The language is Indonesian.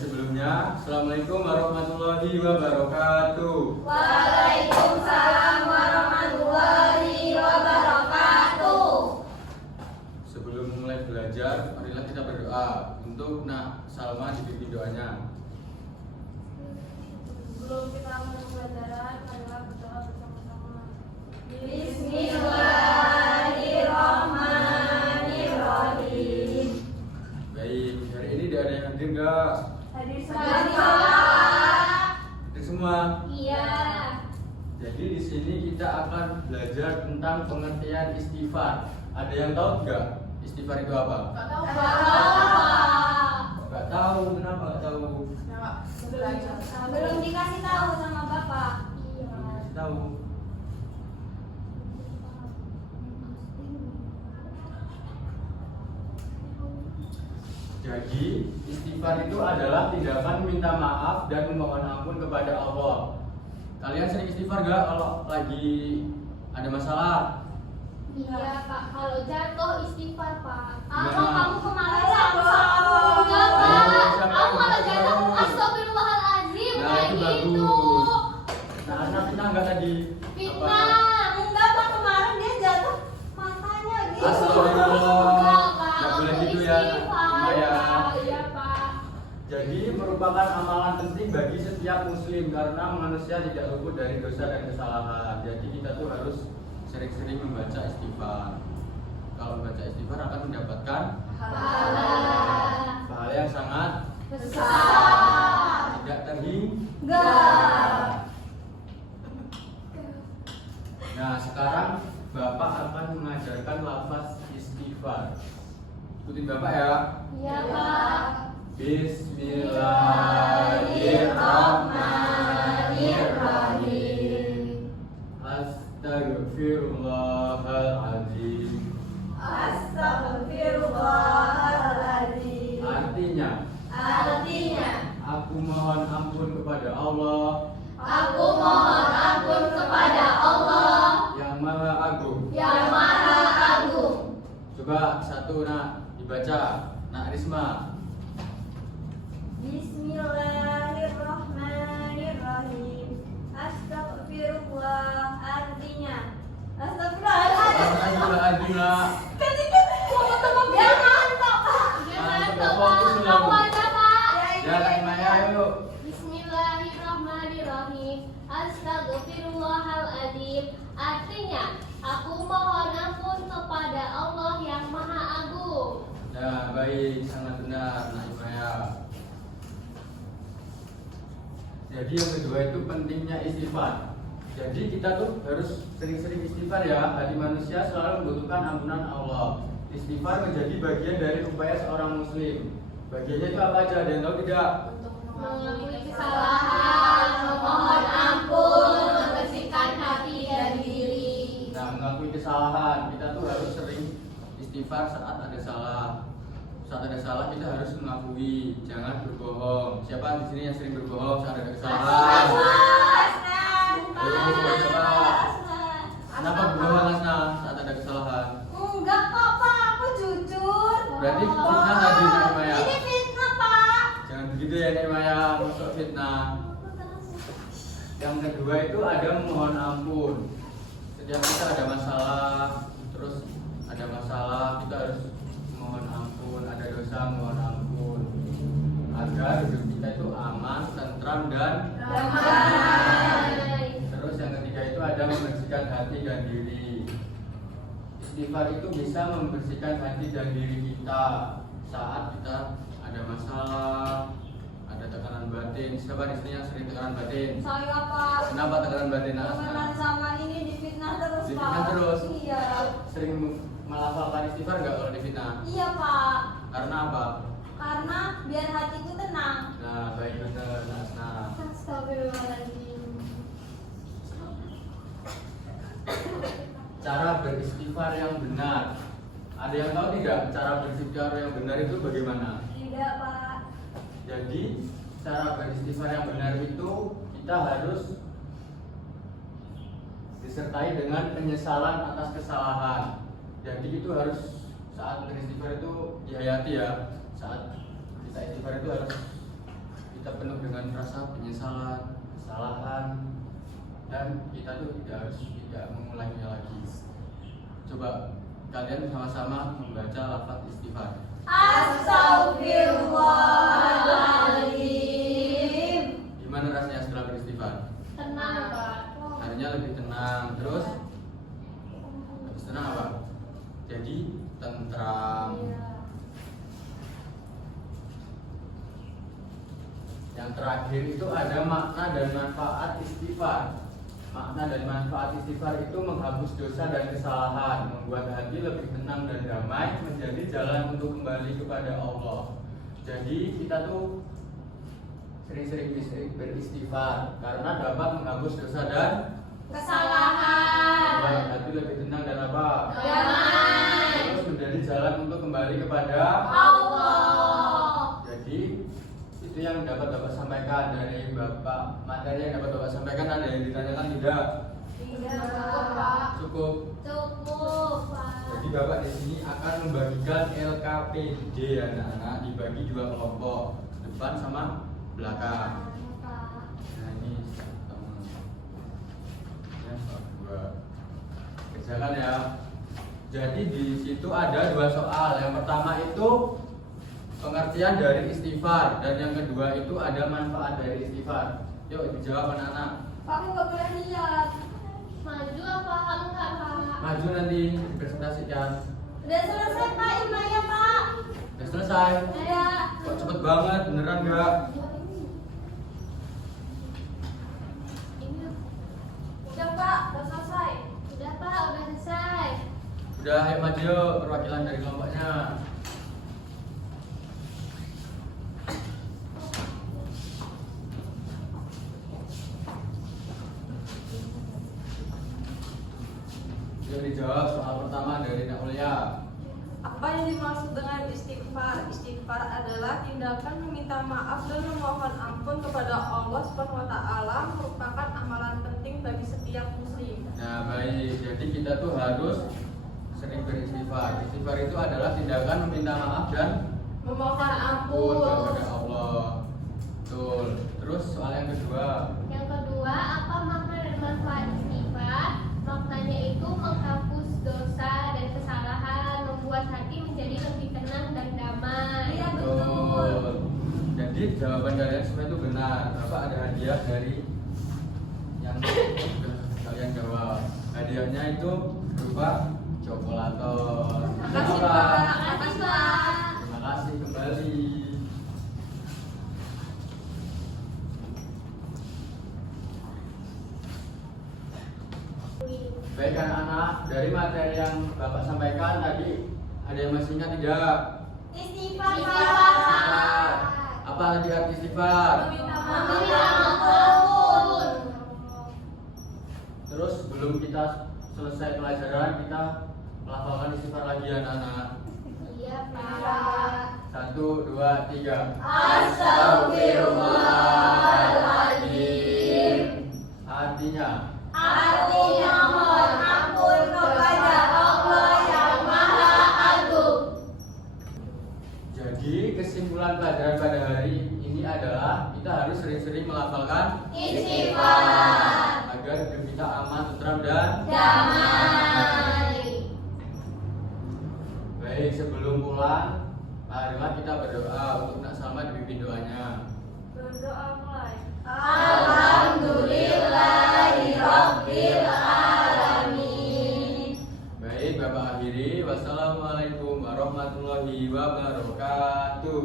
sebelumnya, Assalamualaikum warahmatullahi wabarakatuh. Waalaikumsalam warahmatullahi wabarakatuh. Sebelum mulai belajar, marilah kita berdoa. Untuk Nak Salma dipimpin doanya. Sebelum kita mulai pelajaran, marilah berdoa bersama-sama. Bismillahirrahmanirrahim. Baik, hari ini ada yang hadir enggak? Hadir semua. Hadir semua. Iya. Jadi di sini kita akan belajar tentang pengertian istighfar. Ada yang tahu enggak? Istighfar itu apa? Gak tahu. Enggak tahu, kenapa enggak tahu? Belum dikasih tahu sama Bapak. Kasih tahu. Jadi istighfar itu adalah tindakan minta maaf dan memohon ampun kepada Allah. Kalian sering istighfar gak kalau lagi ada masalah? Iya Pak, kalau jatuh istighfar Pak. Gimana? Kamu kemarin jatuh. Enggak Pak, kamu kalau jatuh astagfirullahaladzim Nah kayak itu gitu. bagus. Nah Asna fitnah nggak tadi? Fitnah, enggak Pak, kemarin dia jatuh matanya gitu. Astagfirullah. Enggak Pak, Nggak boleh aku gitu ya, istighfar, Mbak ya. Pak. Iya Pak. Jadi merupakan amalan penting bagi setiap muslim karena manusia tidak luput dari dosa dan kesalahan. Jadi kita tuh harus sering-sering membaca istighfar. Kalau membaca istighfar akan mendapatkan pahala yang sangat Besar. tidak terhingga. Enggak. Nah sekarang Bapak akan mengajarkan lafaz istighfar. Ikutin Bapak ya. Iya Pak. Bismillahirrahmanirrahim. Astaghfirullahaladzim. Astagfirullahaladzim. Artinya, aku mohon ampun kepada Allah Aku mohon ampun kepada Allah yang Maha Agung. yang Maha Agung. Coba satu Nak dibaca, Nak Risma. Bismillahirrahmanirrahim. Astagfirullah, artinya astagfirullahaladzim. Astagfirullahaladzim Nak. Jangan toh Pak. Jangan toh, fokus dulu. Kamu aja Pak. Ya Kak Maya yuk. Bismillahirrahmanirrahim. Astagfirullahaladzim. Artinya, aku mohon ampun kepada Allah yang Maha Agung. Ya baik, sangat benar Nak Maya. Jadi yang kedua itu pentingnya istighfar. Jadi kita tuh harus sering-sering istighfar ya. Hati manusia selalu membutuhkan ampunan Allah. Istighfar menjadi bagian dari upaya seorang muslim. Bagiannya itu apa aja? Ada yang tahu tidak? Mengakui kesalahan, memohon ampun, membersihkan hati dan diri. Nah, mengakui kesalahan. Kita tuh harus sering istighfar saat ada salah. Saat ada salah kita harus mengakui, jangan berbohong. Siapa di sini yang sering berbohong saat ada kesalahan? Kenapa berbohong Asna saat ada kesalahan? Enggak kok Pak, aku jujur. Berarti fitnah tadi Nak Maya. Ini fitnah Pak. Jangan begitu ya Nak Maya, masuk fitnah. Yang kedua itu ada memohon ampun. Setiap kita ada masalah, terus ada masalah kita harus mohon ampun, ada dosa mohon ampun agar hidup kita itu aman, tentram dan Damai. terus yang ketiga itu ada membersihkan hati dan diri. Istighfar itu bisa membersihkan hati dan diri kita saat kita ada masalah, ada tekanan batin. Siapa di sini yang sering tekanan batin? Saya Pak. Kenapa tekanan batin Temenan Asna? sama ini difitnah terus Pak. Difitnah terus? Iya. Sering melafalkan istighfar nggak kalau difitnah? Iya Pak. Karena apa? Karena biar hatiku tenang. Nah, baik benar Asna. Astagfirullahaladzim. Cara beristighfar yang benar. Ada yang tahu tidak cara beristighfar yang benar itu bagaimana? Tidak Pak. Jadi cara beristighfar yang benar itu kita harus disertai dengan penyesalan atas kesalahan. Jadi itu harus saat beristighfar itu dihayati ya. Saat kita istighfar itu harus kita penuh dengan rasa penyesalan, kesalahan, dan kita tuh tidak mengulanginya lagi. Coba kalian sama-sama membaca lafaz istighfar. Astagfirullahaladzim. Gimana rasanya setelah beristighfar? Tenang, Pak. Harinya lebih tenang. Terus habis tenang apa? Jadi tentram. Yang terakhir itu ada makna dan manfaat istighfar. Makna dan manfaat istighfar itu menghapus dosa dan kesalahan, membuat hati lebih tenang dan damai, menjadi jalan untuk kembali kepada Allah. Jadi kita tuh sering-sering beristighfar karena dapat menghapus dosa dan Kesalahan. membuat hati lebih tenang dan apa? Damai. Terus menjadi jalan untuk kembali kepada Allah. Jadi itu yang dapat Bapak sampaikan dari Bapak. Materi yang dapat Bapak sampaikan ada yang ditanyakan tidak? Tidak, Pak. Cukup. Cukup, Pak. Jadi Bapak di sini akan membagikan LKPD anak-anak dibagi dua kelompok, depan sama belakang. Nah ini dua. Kerjakan ya. Jadi di situ ada dua soal. Yang pertama itu pengertian dari istighfar dan yang kedua itu ada manfaat dari istighfar. Yuk dijawab anak-anak. Pak, aku nggak boleh lihat. Maju apa enggak, Pak? Maju nanti dipresentasikan. Udah selesai, Pak. Ilmunya, Pak. Udah selesai. Ada. Kok cepet banget, beneran nggak? Ini. Udah, Pak. Udah selesai. Udah, Pak. Udah selesai. Udah, ayo maju yuk, perwakilan dari kelompoknya. Yuk dijawab soal pertama dari Nak Ulia. Apa yang dimaksud dengan istighfar? Istighfar adalah tindakan meminta maaf dan memohon ampun kepada Allah SWT, merupakan amalan penting bagi setiap muslim. Nah baik, jadi kita tuh harus sering beristighfar. Istighfar itu adalah tindakan meminta maaf dan Memohon ampun ampun. kepada Allah. Betul. Terus soal yang kedua. Yang kedua, apa makna dan manfaat istighfar? Maknanya itu menghapus dosa dan kesalahan, membuat hati menjadi lebih tenang dan damai. Iya, Betul. Jadi jawaban kalian semua itu benar. Bapak ada hadiah dari yang sudah kalian jawab. Hadiahnya itu berupa coklator. Makasih, Terima Pak. Makasih, Pak. Terima kasih kembali. Baik anak-anak, dari materi yang Bapak sampaikan tadi ada yang masih ingat tidak? Istighfar. Apa tadi arti istighfar? Meminta ampun. Terus sebelum kita selesai pelajaran kita melafalkan istighfar lagi anak-anak. Iya, Pak. 1, 2, 3. Astagfirullahaladzim. Artinya Artinya mohon ampun kepada Allah yang Maha Agung. jadi kesimpulan pelajaran pada hari ini adalah kita harus sering-sering melafalkan Istighfar. agar hidup kita aman, tentram dan Damai. baik. Sebelum pulang, marilah kita berdoa untuk Nak Salma dipimpin doanya. Berdoa mulai. Alhamdulillahirabbil alamin. Baik, Bapak akhiri. Wassalamualaikum warahmatullahi wabarakatuh.